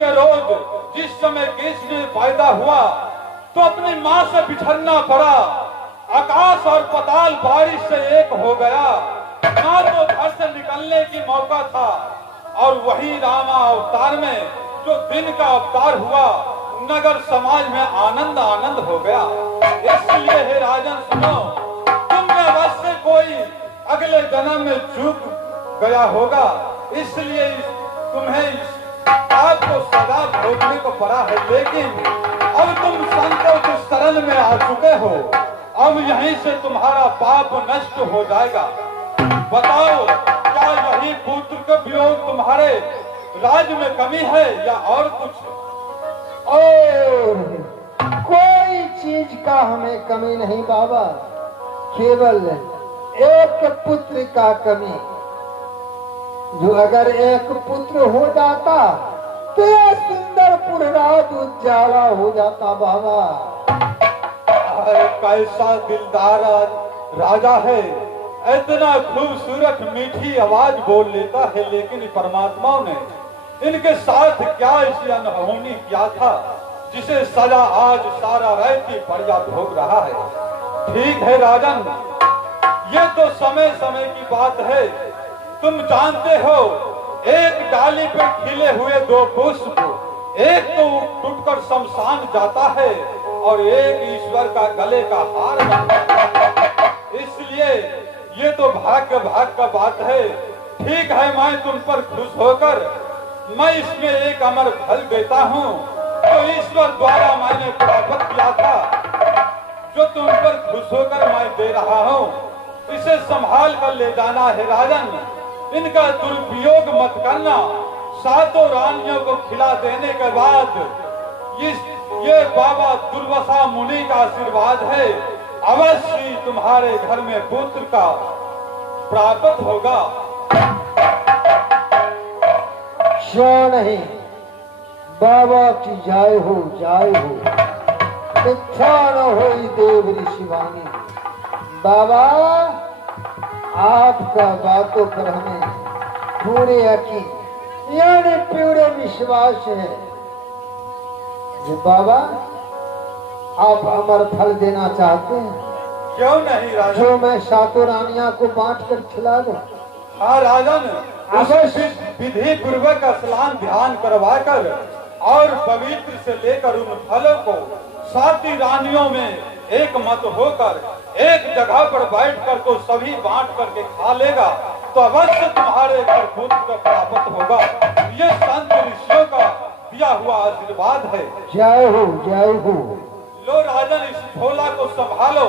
के रोज जिस समय कृष्ण पैदा हुआ तो अपनी माँ से बिछड़ना पड़ा। आकाश और पताल बारिश से एक हो गया। ना तो घर से निकलने की मौका था और वही रामा अवतार में जो दिन का अवतार हुआ, नगर समाज में आनंद आनंद हो गया। इसलिए हे राजन सुनो, तुम में अवश्य कोई अगले जन्म में चूक गया होगा, इसलिए तुम्हें इस पाप को सदा भोगने को पड़ा है। लेकिन अब तुम संतों की शरण में आ चुके हो, अब यहीं से तुम्हारा पाप नष्ट हो जाएगा। बताओ, क्या यही पुत्र का वियोग तुम्हारे राज में कमी है या और कुछ? और कोई चीज का हमें कमी नहीं बाबा, केवल एक पुत्र का कमी, जो अगर एक पुत्र हो जाता तो यह सुंदरपुर राज उजाला हो जाता बाबा। अरे कैसा दिलदार राजा है, इतना खूबसूरत मीठी आवाज बोल लेता है, लेकिन परमात्मा ने इनके साथ क्या ऐसी अनहोनी किया था जिसे सजा आज सारा रैती प्रजा भोग रहा है। ठीक है राजन, ये तो समय समय की बात है। तुम जानते हो, एक डाली पर खिले हुए दो पुष्प, एक तो टूटकर शमशान जाता है और एक ईश्वर का गले का हार बनता है। इसलिए ये तो भाग्य का बात है। ठीक है, मैं तुम पर खुश होकर मैं इसमें एक अमर फल देता हूँ जो ईश्वर द्वारा मैंने प्राप्त किया था, जो तुम पर खुश होकर मैं दे रहा हूँ। इसे संभाल कर ले जाना है राजन, इनका दुरुपयोग मत करना। सातों रानियों को खिला देने के बाद ये बाबा दुर्वासा मुनि का आशीर्वाद है, अवश्य तुम्हारे घर में पुत्र का प्राप्त होगा। क्यों नहीं बाबा की जाय हो, जाय हो, मिथ्या न हो देव ऋषिवाणी। बाबा आपका बातों पर हमें पूरे यकीन यानी पूरे विश्वास है जो बाबा आप अमर फल देना चाहते हैं। क्यों नहीं राजन? जो मैं सातों रानियां को बांट कर खिला दूं। हाँ राजन, अवश्य विधि पूर्वक स्नान ध्यान करवाकर और पवित्र से लेकर उन फलों को साती रानियों में एक मत होकर एक जगह पर बैठ कर को सभी बांट करके खा लेगा तो अवश्य तुम्हारे घर पुत्र का प्राप्त होगा। ये संत ऋषियों का दिया हुआ आशीर्वाद है। जय हो, जय हो। लो राजन, इस झोला को संभालो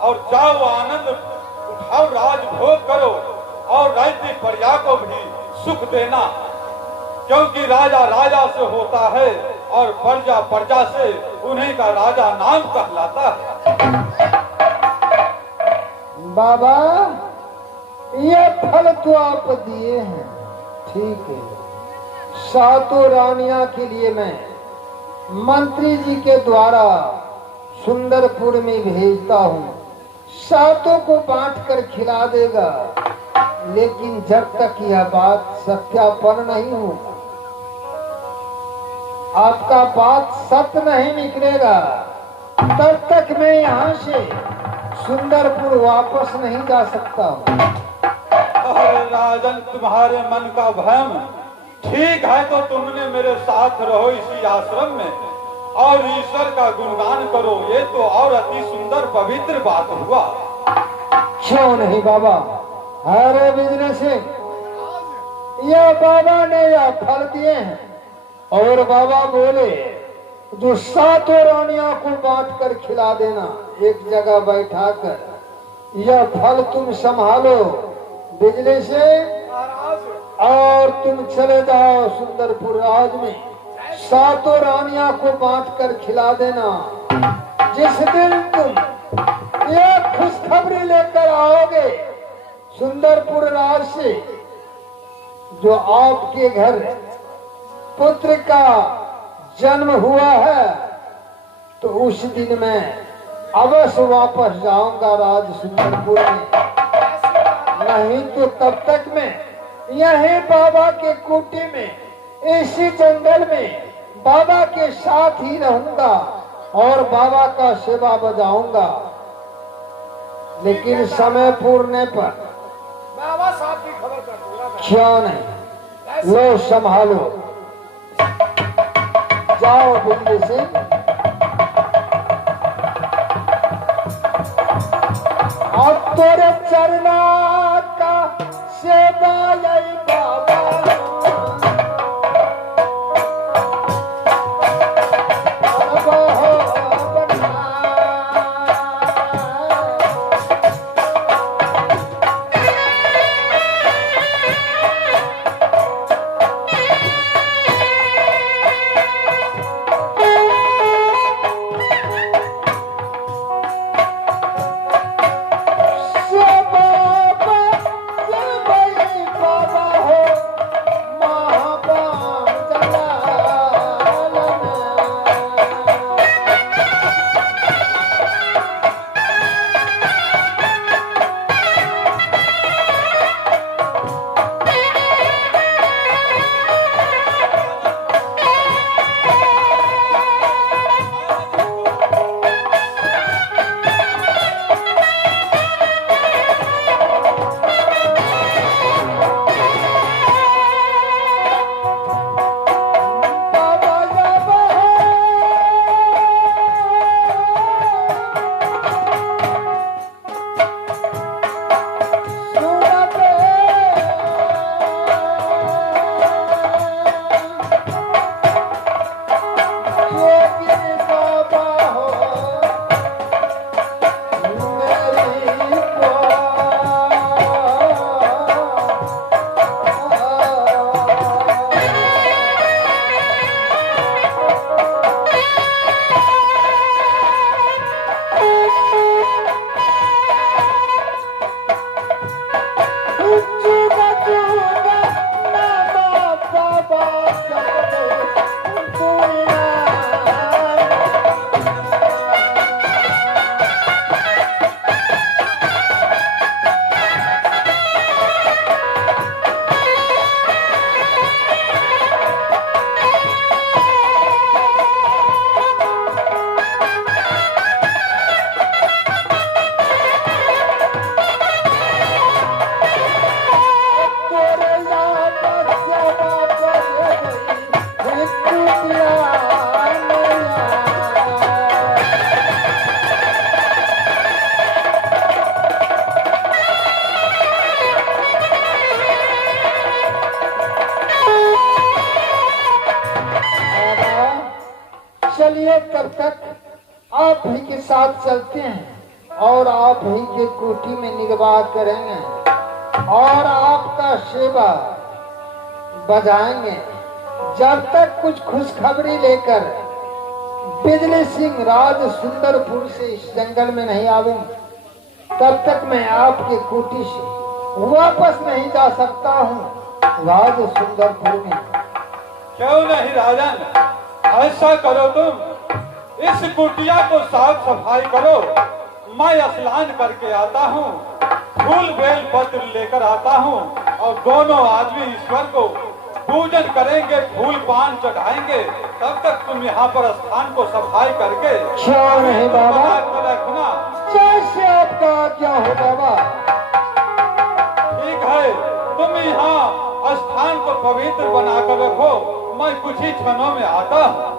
और जाओ, आनंद उठाओ, राज भोग करो और राज्य प्रजा को भी सुख देना, क्योंकि राजा राजा से होता है और प्रजा प्रजा से, उन्हीं का राजा नाम कहलाता है। बाबा ये फल तो आप दिए हैं, ठीक है। सातों रानियां के लिए मैं मंत्री जी के द्वारा सुंदरपुर में भेजता हूँ, सातों को बांट कर खिला देगा। लेकिन जब तक यह बात सत्यापन नहीं होगा, आपका बात सत्य नहीं निकलेगा, तब तक मैं यहाँ से सुंदरपुर वापस नहीं जा सकता हूँ। अरे राजन, तुम्हारे मन का भ्रम ठीक है, तो तुमने मेरे साथ रहो इसी आश्रम में और ईश्वर का गुणगान करो, ये तो और अति सुंदर पवित्र बात हुआ। क्यों नहीं बाबा? अरे बिजनेस से यह बाबा ने यह फल दिए हैं और बाबा बोले जो सातों रानियों को बांट कर खिला देना, एक जगह बैठा कर। यह फल तुम संभालो बिजली से और तुम चले जाओ सुंदरपुर राज में, सातों रानियों को बांट कर खिला देना। जिस दिन तुम ये खुशखबरी लेकर आओगे सुंदरपुर राज से, जो आपके घर पुत्र का जन्म हुआ है, तो उस दिन मैं अवश्य वापस जाऊंगा राज सुंदरपुर में। नहीं तो तब तक मैं यही बाबा के कुटी में इसी जंगल में बाबा के साथ ही रहूंगा और बाबा का सेवा बजाऊंगा, लेकिन समय पूरने पर बाबा साहब की खबर कर दूंगा मैं। क्यों नहीं, लो संभालो, जाओ बिजली सिंह। और तोरे चरना का सेवा यही बाबा, चलिए तब तक आप ही के साथ चलते हैं और आप ही के कोठी में निगवाह करेंगे और आपका सेवा बजाएंगे जब तक कुछ खुशखबरी लेकर बिजली सिंह राज सुंदरपुर से इस जंगल में नहीं आऊंगा तब तक मैं आपके कोठी से वापस नहीं जा सकता हूँ राज सुंदरपुर में। क्यों नहीं राजन, ऐसा करो तुम इस कुटिया को साफ सफाई करो, मैं स्नान करके आता हूँ, फूल बेल पत्र लेकर आता हूँ और दोनों आदमी ईश्वर को पूजन करेंगे, फूल पान चढ़ाएंगे। तब तक तुम यहाँ पर स्थान को सफाई करके क्यों नहीं बाबा, रखना। जैसे आपका क्या हो बाबा। ठीक है, तुम यहाँ स्थान को पवित्र बनाकर रखो, मैं कुछ ही क्षणों में आता हूँ।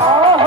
आहा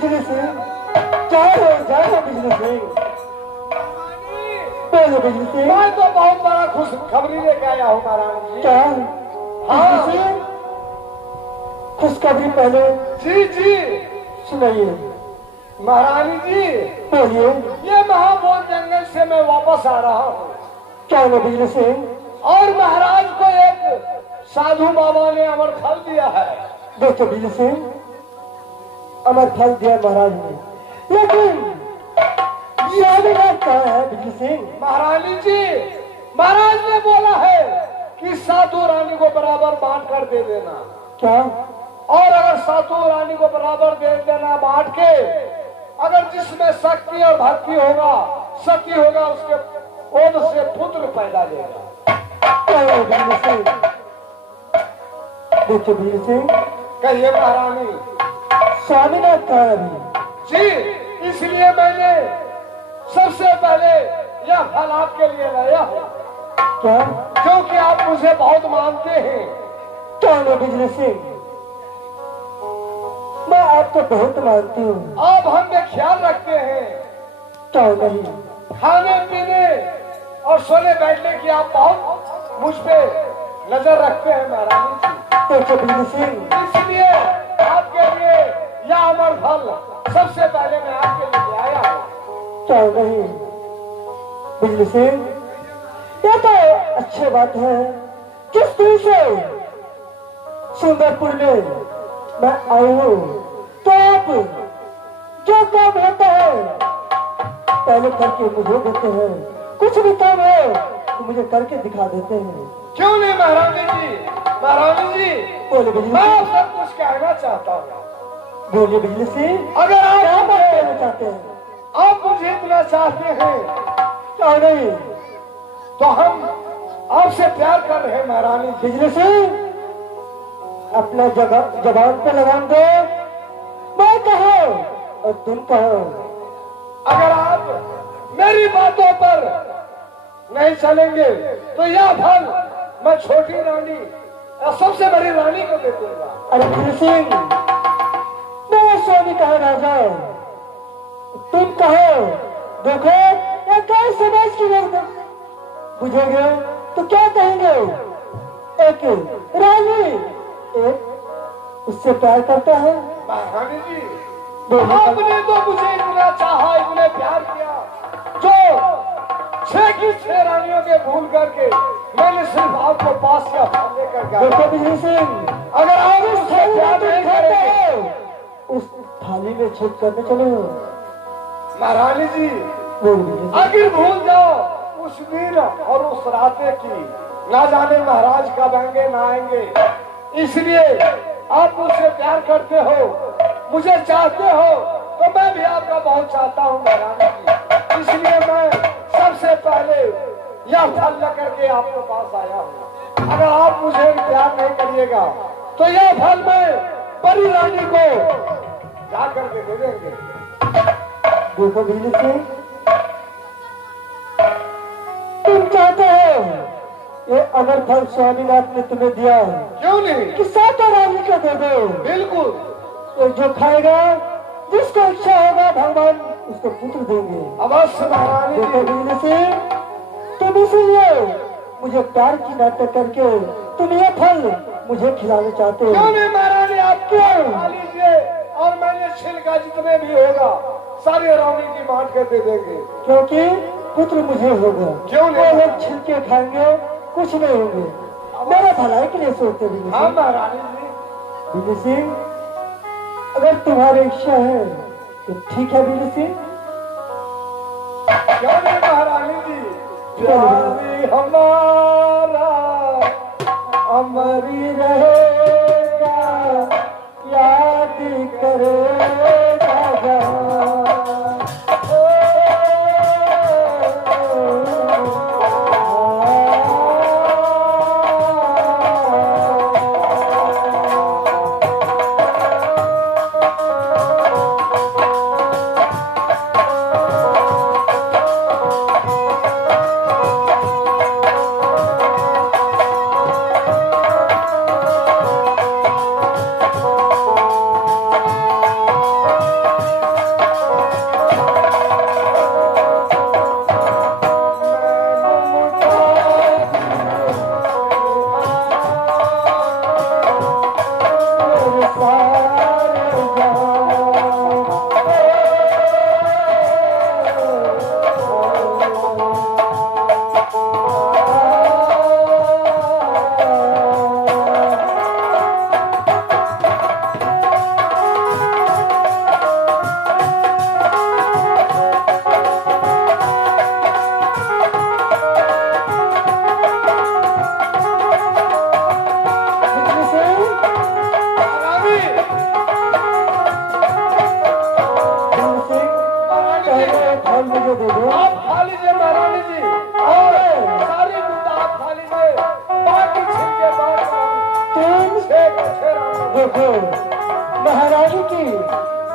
बिजली सिंह, जय हो बिजली सिंह। बोलो बिजली सिंह। मैं तो बहुत बड़ा खुश खबरी लेके आया हूँ महारानी जी। क्या? हाँ। बिजली सिंह, खुशखबरी पहले जी जी सुनाइए। महारानी जी, बोलिए। ये महाबोल जंगल से मैं वापस आ रहा हूँ क्या हुआ बिजली सिंह? और महाराज को एक साधु बाबा ने अमर फल दिया है। देखो बिजली सिंह, अमर फल दिया महाराज ने, लेकिन स्वामीनाथ कहाँ है बिजली सिंह? महारानी जी, महाराज ने बोला है कि साधु रानी को बराबर बांट कर दे देना। क्या? और अगर साधु रानी को बराबर दे देना बांट के, अगर जिसमें शक्ति और भक्ति होगा, सती होगा, उसके ओद से पुत्र पैदा लेगा। क्या हुआ बिजली सिंह? देखो बिजली सिंह, कहिए महारानी। स्वामीनाथ कहाँ है अभी? जी, इसलिए मैंने सबसे पहले यह फल आपके लिए लाया है, क्या? क्योंकि आप मुझे बहुत मानते हैं। क्या हुआ बिजली सिंह? मैं आपको बहुत मानती हूँ। आप हम में ख्याल रखते हैं, क्या नहीं? खाने पीने और सोने बैठने की आप बहुत मुझ पे नजर रखते हैं महारानी जी। देखो बिजली सिंह, इसलिए आपके लिए यह अमर फल सबसे पहले मैं आपके लिए आया हूँ। क्या नहीं? बिजली सिंह, ये तो अच्छी बात है। किस दिन से सुंदरपुर में मैं आई हूँ, तो आप जो काम होता है पहले करके मुझे देते हैं, कुछ भी काम है तो मुझे करके दिखा देते हैं। क्यों नहीं महारानी जी? महारानी जी, बोले बिजली मैं सिंह, आपसे कुछ कहना चाहता हूँ। बोलिए बिजली सिंह, अगर क्या आप बात कहना चाहते हैं? आप मुझे इतना चाहते हैं क्या नहीं? तो हम आपसे प्यार कर रहे हैं महारानी जी। बिजली सिंह, अपना जगह जबान पे लगाम दो। मैं कहो और तुम कहो। अगर आप मेरी बातों पर नहीं चलेंगे तो यह फल मैं छोटी रानी या सबसे बड़ी रानी को दे दूंगा। अरे बिजली सिंह, मेरा स्वामी कहा राजा, तुम कहो। देखो ये क्या समाज की बात बुझेंगे तो क्या कहेंगे? एक रानी एक उससे प्यार करता है। महारानी जी, बोलिए। आपने तो मुझे इतना चाहा, इतने प्यार किया, जो 6 की 6 रानियों के भूल करके मैंने सिर्फ आपको पास का फल लेकर गया। देखो बिजली सिंह, अगर आप उस मुझसे थाली प्यार में नहीं खाते करेंगे, हो, उस थाली में छेद करने चले हो। महारानी जी, बोल बिजली सिंह। अगर भूल जाओ उस दिन और उस राते की, ना जाने महाराज कब आएंगे ना आएंगे। इसलिए आप मुझसे प्यार करते हो, मुझे चाहते हो, तो मैं भी आपका बहुत चाहता हूँ महारानी जी। इसलिए मैं सबसे पहले यह फल लेकर के आपके पास आया हूँ। अगर आप मुझे प्यार नहीं करिएगा तो यह फल मैं बड़ी रानी को जा करके दे देंगे। देखो बिजली सिंह, तुम चाहते हो ये अमर फल स्वामीनाथ ने तुम्हें दिया है क्यों नहीं? कि सातों रानी को दे दो। बिल्कुल। तो जो खाएगा, जिसको इच्छा होगा, भगवान उसको पुत्र देंगे। अवश्य महारानी देखो जी। बिजली सिंह, तुम इसीलिए मुझे प्यार की नाटक करके तुम ये फल मुझे खिलाना चाहते हो। क्यों नहीं महारानी, आप क्यों खा लीजिए और मैंने छिलका जितने भी होगा सारी रानी की बांट कर दे देंगे। क्योंकि पुत्र मुझे होगा। क्यों नहीं? वो लोग छिलके खाएंगे, कुछ नहीं होंगे। मेरा भलाई के लिए सोचते बिजली हाँ सिंह। महारानी जी। बिजली सिंह, अगर तुम्हारी इच्छा है तो ठीक है बिजली सिंह। क्यों नहीं महारानी जी? प्यारी हमारा अमरी रहेगा, याद करेगा जहां।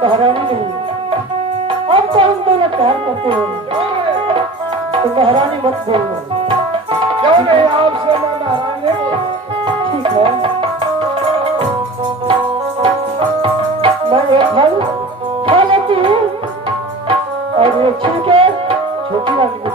महारानी नहीं, अब तो हम दोनों प्यार करते हैं, तो महारानी मत बोलो। क्यों नहीं? आपसे मैं महारानी नहीं बोलूं। ठीक है, मैं ये फल खा लेती हूँ और ये छिलके छोटी रानी को